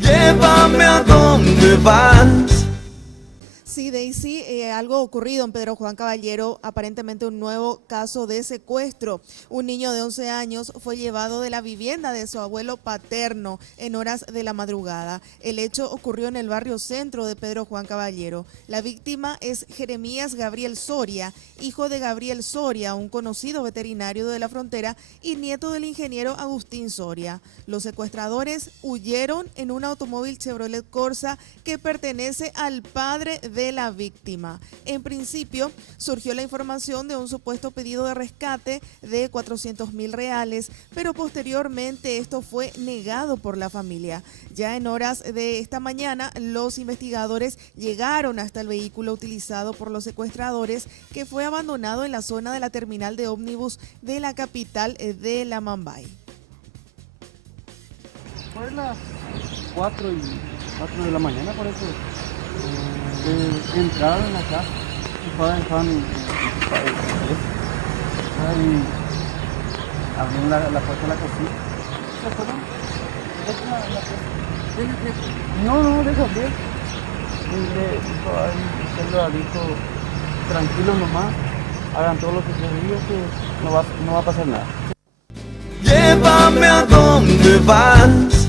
Llévame a donde vas. Sí, Daisy, algo ocurrido en Pedro Juan Caballero, aparentemente un nuevo caso de secuestro. Un niño de 11 años fue llevado de la vivienda de su abuelo paterno en horas de la madrugada. El hecho ocurrió en el barrio centro de Pedro Juan Caballero. La víctima es Jeremías Gabriel Soria, hijo de Gabriel Soria, un conocido veterinario de la frontera y nieto del ingeniero Agustín Soria. Los secuestradores huyeron en un automóvil Chevrolet Corsa que pertenece al padre de la víctima. En principio, surgió la información de un supuesto pedido de rescate de 400.000 reales, pero posteriormente esto fue negado por la familia. Ya en horas de esta mañana, los investigadores llegaron hasta el vehículo utilizado por los secuestradores, que fue abandonado en la zona de la terminal de ómnibus de la capital de la Mambay. Fue las 4 de la mañana, por eso. Entraron en la casa, estaban ahí, abrieron la puerta de la cocina. ¿Se fueron? No, deja bien. Él dijo, tranquilos nomás, hagan todo lo que se diga, que no va a pasar nada. Llévame a donde vas.